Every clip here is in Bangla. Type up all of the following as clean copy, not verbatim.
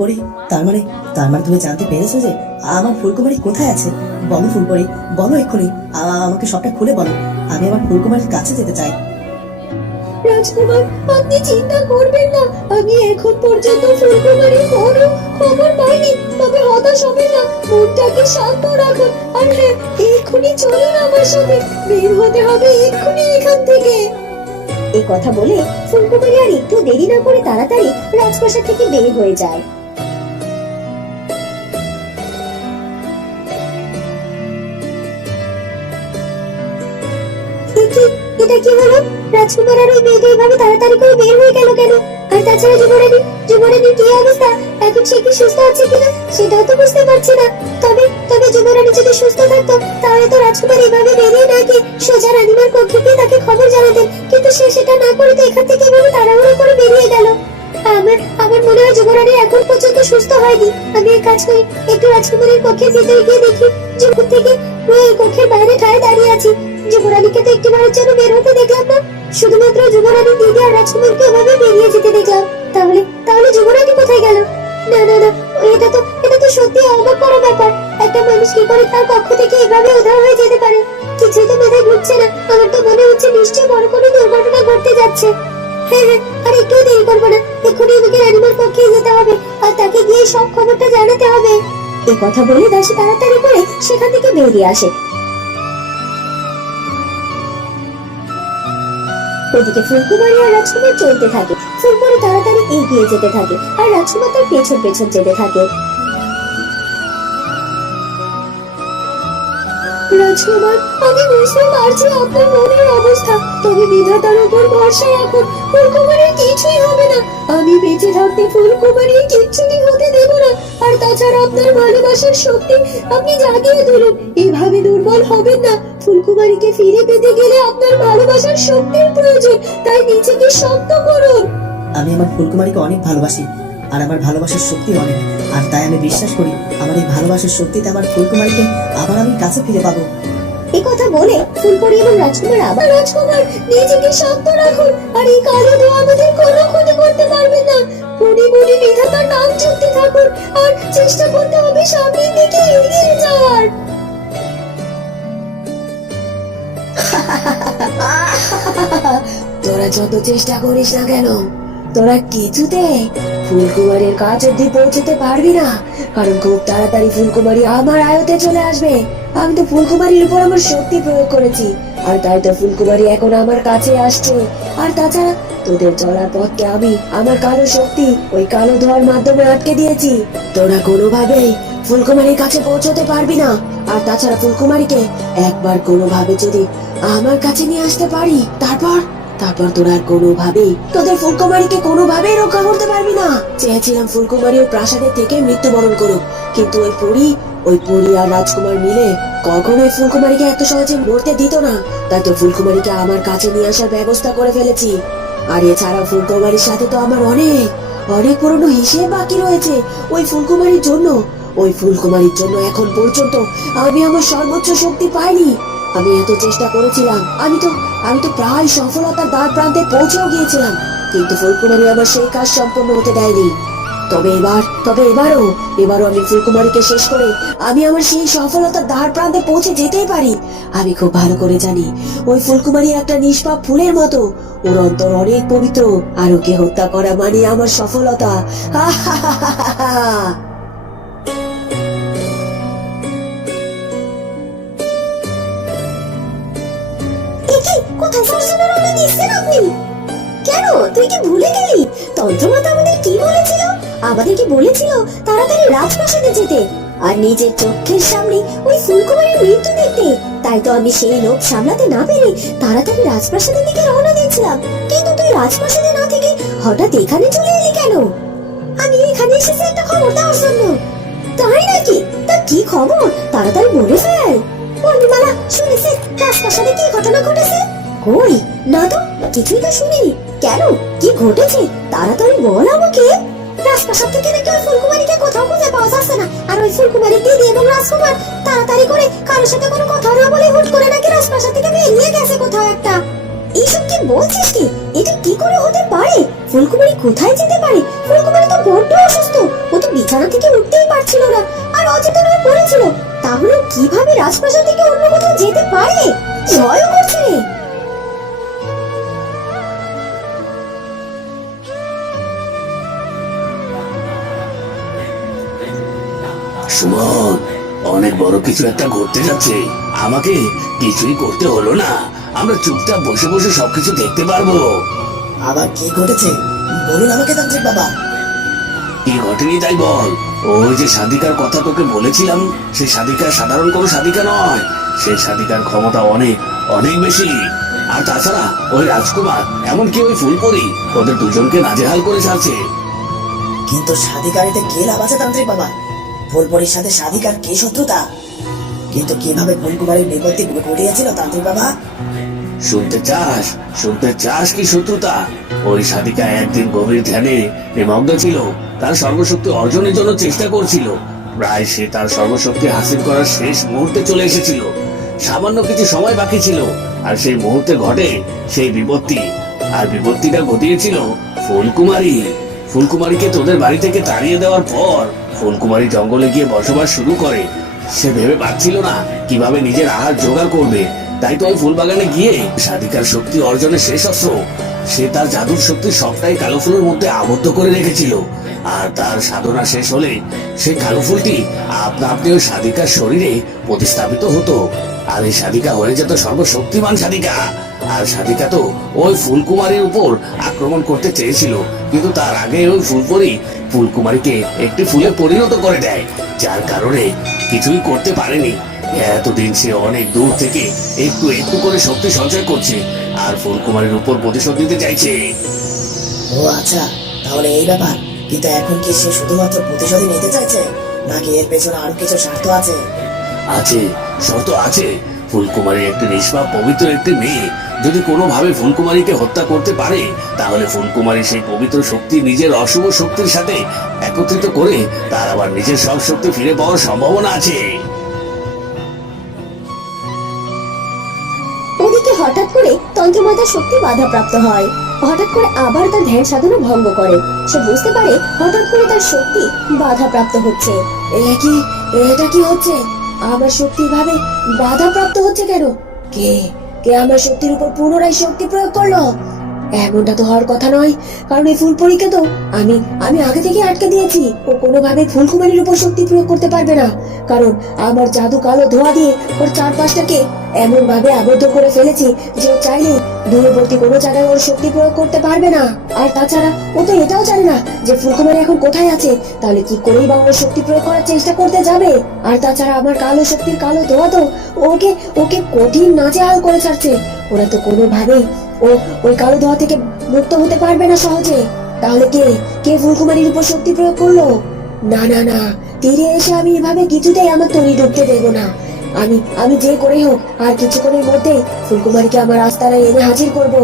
পরি, তার মানে তুমি জানতে পেরেছো যে আমার ফুলকুমারী কোথায় আছে? বলো ফুলপরি, বলো এক্ষুনি, আমাকে সবটা খুলে বলো। আমি আমার ফুলকুমারীর কাছে যেতে চাই। রাজকুমার, আপনি চিন্তা করবেন না। আমি এখন পর্যন্ত ফুলকুমারীর কোনো খবর পাইনি। তবে হতাশ হবেন না, মনটাকে শান্ত রাখুন। আর হ্যাঁ, এক্ষুনি চলুন আমার সাথে। বের হতে হবে এক্ষুনি এখান থেকে। এই কথা বলে ফুলকুমারী আর একটু দেরি না করে তাড়াতাড়ি রাজপ্রাসাদ থেকে বের হয়ে যায়। এটা কি হলো? রাজকুমার আর ওই মেয়েটা এইভাবে তাড়াতাড়ি করে বের হয়ে গেল কেন? আর তাছাড়া যুবরানীর কি অবস্থা? এখন সে কি সুস্থ আছে কিনা সেটাও তো বুঝতে পারছি না। তবে তবে যুবরানী যদি সুস্থ থাকতো তাহলে তো রাজকুমার এভাবে বেরিয়ে না গিয়ে সোজা রানীমার কক্ষে গিয়ে তাকে খবর জানাতেন। কিন্তু সে সেটা না করে তো এখান থেকে এভাবে তাড়াহুড়ো করে বেরিয়ে গেল। আমার মনে হয় যুবরানী এখন পর্যন্ত সুস্থ হয়নি। আমি এক কাজ করি, একটু রাজকুমারীর কক্ষের ভিতরে গিয়ে দেখি যে কোথা থেকে ওই কক্ষের বাইরে ঠায় দাঁড়িয়ে আছি। যুবরানীকে তো একটিবারের জন্য বের হতে দেখলাম না, শুধুমাত্র যুবরানী দিদি আর রাজকুমারকে এভাবে বেরিয়ে যেতে দেখলাম। তাহলে তাহলে যুবরানী কোথায় গেল? না না না, এটা তো সত্যি অবাক করা ব্যাপার। একটা মানুষ কি করে তার কক্ষ থেকে এভাবে উধাও হয়ে যেতে পারে? কিছুই তো মাথায় ঢুকছে না। আমার তো মনে হচ্ছে নিশ্চয়ই বড় কোনো দুর্ঘটনা ঘটতে যাচ্ছে। হ্যাঁ হ্যাঁ, আর একটু দেরি করবো না, এক্ষুনি আমাকে রানীমার কক্ষে যেতে হবে আর তাকে গিয়ে সব খবরটা জানাতে হবে। এই কথা বলে দাসী তাড়াতাড়ি করে সেখান থেকে বেরিয়ে আসে। ওদিকে ফুলকুমারী আর রাজকুমার চলতে থাকে। ফুলকুমারী তাড়াতাড়ি এগিয়ে যেতে থাকে আর রাজকুমার তার পেছন পেছন যেতে থাকে। রাজকুমার, আমি বুঝতে পারছি আপনার মনের অবস্থা, তবে বিধাতার উপর ভরসা রাখুন। ফুলকুমারীর কিছুই হবে না। আমি বেঁচে থাকতে ফুলকুমারীর কিচ্ছুটি হতে দেব না। আর তাছাড়া আপনার ভালোবাসার শক্তি আপনি জাগিয়ে তুলুন, এভাবে দুর্বল হবেন না। ফুলকুমারীকে ফিরে পেতে গেলে আপনার ভালোবাসার শক্তির প্রয়োজন, তাই নিজেকে শক্ত করুন। আমি আমার ফুলকুমারীকে অনেক ভালোবাসি, আর আমার ভালোবাসার শক্তি অনেক। আর তাই আমি বিশ্বাস করি আমার এই ভালোবাসার শক্তিতে আমার ফুলকুমারীকে আবার আমি কাছে ফিরে পাবো। এই কথা বলে ফুলপরি এবং রাজকুমার আবার রাজকুমার নিজেকে শক্ত রাখুন, আর এই কালো ধোঁয়া আমাদের কোনো ক্ষতি করতে পারবে না। মনে মনে বিধাতার নাম জপতে থাকুন আর চেষ্টা করতে হবে সামনের দিকে এগিয়ে যাওয়ার। তোরা যত চেষ্টা করিস না কেন, তোরা কিছুতে ফুলকুমারীর কাছ অব্দি পৌঁছতে পারবি না, কারণ খুব তাড়াতাড়ি ফুলকুমারী আমার আয়ত্তে চলে আসবে। আমি তো ফুলকুমারীর উপর আমার শক্তি প্রয়োগ করেছি, আর তাই তো ফুলকুমারী এখন আমার কাছে আসছে। আর তাছাড়া তোদের চলার পথকে আমি আমার কালো শক্তি ওই কালো ধোঁয়ার মাধ্যমে আটকে দিয়েছি। তোরা কোনোভাবেই ফুলকুমারীর কাছে পৌঁছতে পারবি না। আর তাছাড়া ফুলকুমারীকে একবার কোনোভাবে যদি আমার কাছে নিয়ে আসতে পারি, তারপর তোরা আর কোনোভাবেই তোদের ফুলকুমারীকে কোনোভাবেই রক্ষা করতে পারবি না। চেয়েছিলাম ফুলকুমারী ওই প্রাসাদে থেকে মৃত্যুবরণ করুক, কিন্তু ওই পরী আর রাজকুমার মিলে কখনোই ফুলকুমারীকে এত সহজে মরতে দিত না। তাই তো ফুলকুমারীকে আমার কাছে নিয়ে আসার ব্যবস্থা করে ফেলেছি। আর এছাড়া ফুলকুমারীর সাথে তো আমার অনেক অনেক পুরনো হিসেব বাকি রয়েছে। ওই ফুলকুমারীর জন্য এখন পর্যন্ত আমি আমার সর্বোচ্চ শক্তি পাইনি। আমি এত চেষ্টা করেছিলাম, আমি তো প্রায় সফলতার দ্বার প্রান্তে পৌঁছেও গিয়েছিলাম, কিন্তু ফুলকুমারী আমার সেই কাজ সম্পূর্ণ হতে দেয়নি। এবারও আমি ফুলকুমারীকে শেষ করে আমি আমার সেই সফলতার দ্বার প্রান্তে পৌঁছে যেতেই পারি। আমি খুব ভালো করে জানি ওই ফুলকুমারী একটা নিষ্পাপ ফুলের মতো, ওর অন্তর অনেক পবিত্র, আর ওকে হত্যা করা মানে আমার সফলতা। কেন, তুই কি ভুলে গেলি? তন্ত্রমাতা আমাদের কি বলেছিল? তাড়াতাড়ি রাজপ্রাসাদে যেতে আর নিজের চোখের সামনে ওই ফুলকুমারীর মৃত্যু দেখতে। তাই তো আমি সেই লোভ সামলাতে না পেরে তাড়াতাড়ি রাজপ্রাসাদের দিকে রওনা দিয়েছিলাম। কিন্তু তুই রাজপ্রাসাদে না থেকে হঠাৎ এখানে চলে এলি কেন? আমি এখানে এসেছি একটা খবর দেওয়ার জন্য। তাই নাকি? তা কি খবর? তাড়াতাড়ি বলে ফেল। পূর্ণিমালা, শুনেছে রাজপ্রাসাদে কি ঘটনা ঘটেছে? কই না তো, কিছুই তো শুনিনি। কেন, কি ঘটেছে তাড়াতাড়ি বল আমাকে। রাজপ্রাসাদ থেকে নাকি ওই ফুলকুমারীকে কোথাও খুঁজে পাওয়া যাচ্ছে না, আর ওই ফুলকুমারীর দিদি এবং রাজকুমার তাড়াতাড়ি করে কারোর সাথে কোনো কথা না বলে হুট করে নাকি রাজপ্রাসাদ থেকে বেরিয়ে গেছে কোথাও একটা। এইসব কি বলছিস কি? এটা কি করে হতে পারে? ফুলকুমারী কোথায় যেতে পারে? ফুলকুমারী তো বড্ড অসুস্থ, ও তো বিছানা থেকে উঠতেই পারছিল না আর অচেতন হয়ে পড়েছিল। তাহলে ও কিভাবে রাজপ্রাসাদ থেকে অন্য কোথাও যেতে পারে? ভয়ও করছে রে। সুমন, অনেক বড় কিছু একটা ঘটতে যাচ্ছে। আমাকে কিছুই করতে হলো না, আমরা চুপচাপ বসে বসে সবকিছু দেখতে পারবো। আবার কি ঘটেছে বলুন আমাকে তান্ত্রিক বাবা। কি ঘটেনি তাই বল। ওই যে সাধিকার কথা তোকে বলেছিলাম, সেই সাধিকা সাধারণ কোনো সাধিকা নয়। সেই সাধিকার ক্ষমতা অনেক অনেক বেশি। আর তাছাড়া ওই রাজকুমার, এমনকি ওই ফুলপরি, ওদের দুজনকে নাজেহাল করে ছাড়ছে। কিন্তু সাধিকারিতে কি লাভ আছে তান্ত্রিক বাবা? ফুলপরির সাথে সাধিকার কি শত্রুতা? কিন্তু কিভাবে ফুলকুমারীর বিপত্তি ঘটিয়েছিল তান্ত্রিক বাবা? শুনতে চাস কি শত্রুতা? ওই সাধিকা একদিন গভীর ধ্যানে নিমগ্ন ছিল, তার সর্বশক্তি অর্জনের জন্য চেষ্টা করছিল। প্রায় সে তার সর্বশক্তি হাসিল করার শেষ মুহূর্তে চলে এসেছিল। সামান্য কিছু সময় বাকি ছিল, আর সেই মুহূর্তে ঘটে সেই বিপত্তি। আর বিপত্তিটা ঘটিয়েছিল ফুলকুমারী। ফুলকুমারীকে তোদের বাড়ি থেকে তাড়িয়ে দেওয়ার পর ফুলকুমারী জঙ্গলে গিয়ে বসবাস শুরু করে। সে ভেবে পাচ্ছিল না কিভাবে নিজের আহার জোগাড় করবে, তাই তো ওই ফুল বাগানে গিয়ে সাধিকার শক্তি অর্জনের শেষ অস্ত্র, সে তার জাদুর শক্তি সবটাই কালো ফুলের মধ্যে আবদ্ধ করে রেখেছিল। আর তার সাধনা শেষ হলে সেই কালো ফুলটি আপনা আপনি ওই সাধিকার শরীরে প্রতিস্থাপিত হতো। আর এই সাধিকা হয়ে যেত সর্বশক্তিমান সাধিকা। আর সাধিকা তো ওই ফুলকুমারীর উপর আক্রমণ করতে চেয়েছিল, কিন্তু তার আগে ওই ফুলপরি ফুলকুমারীকে একটি ফুলে পরিণত করে দেয়, যার কারণে কিছুই করতে পারেনি। এতদিন সে অনেক দূর থেকে একটু একটু করে শক্তি সঞ্চয় করছে, আর ফুলকুমারীর উপর প্রতিশোধ নিতে চাইছে। ও আচ্ছা, তাহলে এই ব্যাপার। কিন্তু এখন কি সে শুধুমাত্র প্রতিশোধই নিতে চাইছে, নাকি এর পেছনে আরো কিছু স্বার্থ আছে? আছে, শর্ত আছে। ফুলকুমারী একটি নিষ্পাপ পবিত্র একটি মেয়ে, যদি কোনোভাবে ফুলকুমারীকে হত্যা করতে পারে, তাহলে ফুলকুমারী সেই পবিত্র শক্তি নিজের অশুভ শক্তির সাথে একত্রিত করে তার আবার নিজের সব শক্তি ফিরে পাওয়ার সম্ভাবনা আছে। ওদিকে হঠাৎ করে তন্ত্রমাতার শক্তি বাধাপ্রাপ্ত হয়। হঠাৎ করে আবার তার ধ্যান সাধনা ভঙ্গ করে। সে বুঝতে পারে হঠাৎ করে তার শক্তি বাধাপ্রাপ্ত হচ্ছে। এটা কি হচ্ছে? আমার শক্তি ভাবে বাধাপ্রাপ্ত হচ্ছে কেন? কে কে আমার শক্তির উপর পুনরায় শক্তি প্রয়োগ করলো? এমনটা তো হওয়ার কথা নয়, কারণ এই ফুলপরীকে তো আমি আমি আগে থেকে আটকে দিয়েছি। ও কোনোভাবে ফুলকুমারীর উপর শক্তি প্রয়োগ করতে পারবে না, কারণ আমার জাদু কালো ধোঁয়া দিয়ে ওর চারপাশটাকে এমন ভাবে আবদ্ধ করে ফেলেছি যে ও চাইলে দূরবর্তী কোনো জায়গায় ওর শক্তি প্রয়োগ করতে পারবে না। আর তাছাড়া ও তো এটাও জানে না যে ফুলকুমারী এখন কোথায় আছে, তাহলে কি করেই বা ওর শক্তি প্রয়োগ করার চেষ্টা করতে যাবে। আর তাছাড়া আমার কালো শক্তির কালো ধোঁয়া তো ওকে ওকে কঠিন নাজেহাল করে ছাড়ছে। ওরা তো কোনোভাবেই ও ওই কালো ধোঁয়া থেকে মুক্ত হতে পারবে না সহজে। তাহলে কে কে ফুলকুমারীর উপর শক্তি প্রয়োগ করলো? না না না, তীরে এসে আমি এভাবে কিছুতেই আমার তরি ঢুকতে দেবো না। আমি আমি যে করে হোক আর কিছুক্ষণের মধ্যে ফুলকুমারীকে আমার আস্তানায় এনে হাজির করব।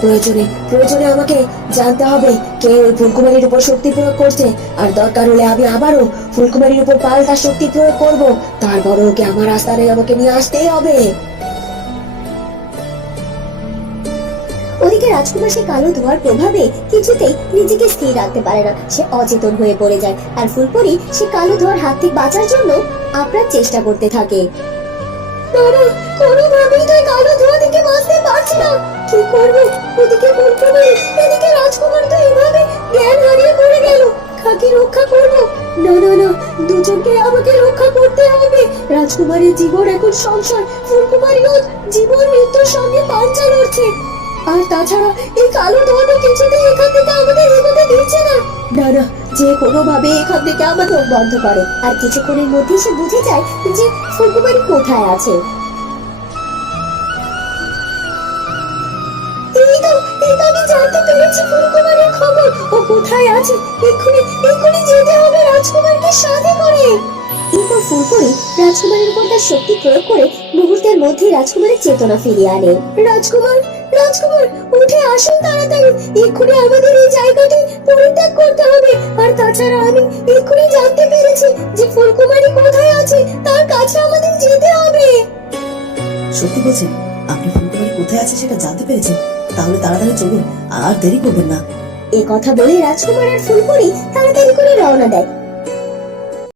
প্রয়োজনে প্রয়োজনে আমাকে জানতে হবে কে ওই ফুলকুমারীর উপর শক্তি প্রয়োগ করছে, আর দরকার হলে আমি আবারও ফুলকুমারীর উপর পাল্টা শক্তি প্রয়োগ করব। তারপরে ওকে আমার আস্তানায় আমাকে নিয়ে আসতেই হবে। ওদিকে রাজকুমার সে কালো ধোঁয়ার প্রভাবে কিছুতেই নিজেকে স্থির রাখতে পারে না। সে অচেতন হয়ে পড়ে যায়, আর ফুলপরি সে কালো ধোঁয়ার হাত থেকে বাঁচার জন্য আপ্রাণ চেষ্টা করতে থাকে। কোনোভাবেই তো কালো ধোঁয়া থেকে বাঁচতে পারছি না, কি করবে? ওদিকে ফুলকুমারী, এদিকে রাজকুমার তো এভাবে জ্ঞান হারিয়ে পড়ে গেল। কাকে রক্ষা করব? না না না, দুজনকে আমাকে রক্ষা করতে হবে। রাজকুমারীর জীবন এখন সংশয়, ফুলকুমারীও জীবন মৃত্যুর সঙ্গে পাঞ্জা লড়ছে। আর তাছাড়া এই কালো ধোঁয়া তো কিছুতেই এখান থেকে আমাদের এগোতে দিচ্ছে না। না না, যে কোনোভাবে এখান থেকে আমাদের বন্ধ করে। আর কিছুক্ষণের মধ্যে সে বুঝে যায় যে ফুলকুমারী কোথায় আছে। এই তো আমি জানতে পেরেছি ফুলকুমারীর খবর। ও কোথায় আছে? এক্ষুনি যেতে হবে রাজকুমারকে সাথে করে। এরপর ফুলপরি রাজকুমারীর উপর তার শক্তি প্রয়োগ করে মুহূর্তের মধ্যেই রাজকুমারীর চেতনা ফিরিয়ে আনে। রাজকুমার উঠে আসুন তাড়াতাড়ি, এক্ষুনি আমাদের এই জায়গাটি পরিত্যাগ করতে হবে। আর তাছাড়া আমি এক্ষুনি জানতে পেরেছি যে ফুলকুমারী কোথায় আছে, তার কাছে আমাদের যেতে হবে। সত্যি বলছেন? আপনি ফুলকুমারী কোথায় আছে সেটা জানতে পেরেছেন, তাহলে তাড়াতাড়ি চলুন, আর দেরি করবেন না। এ কথা বলে রাজকুমার আর ফুলপরি তাড়াতাড়ি করে রওনা দেয়।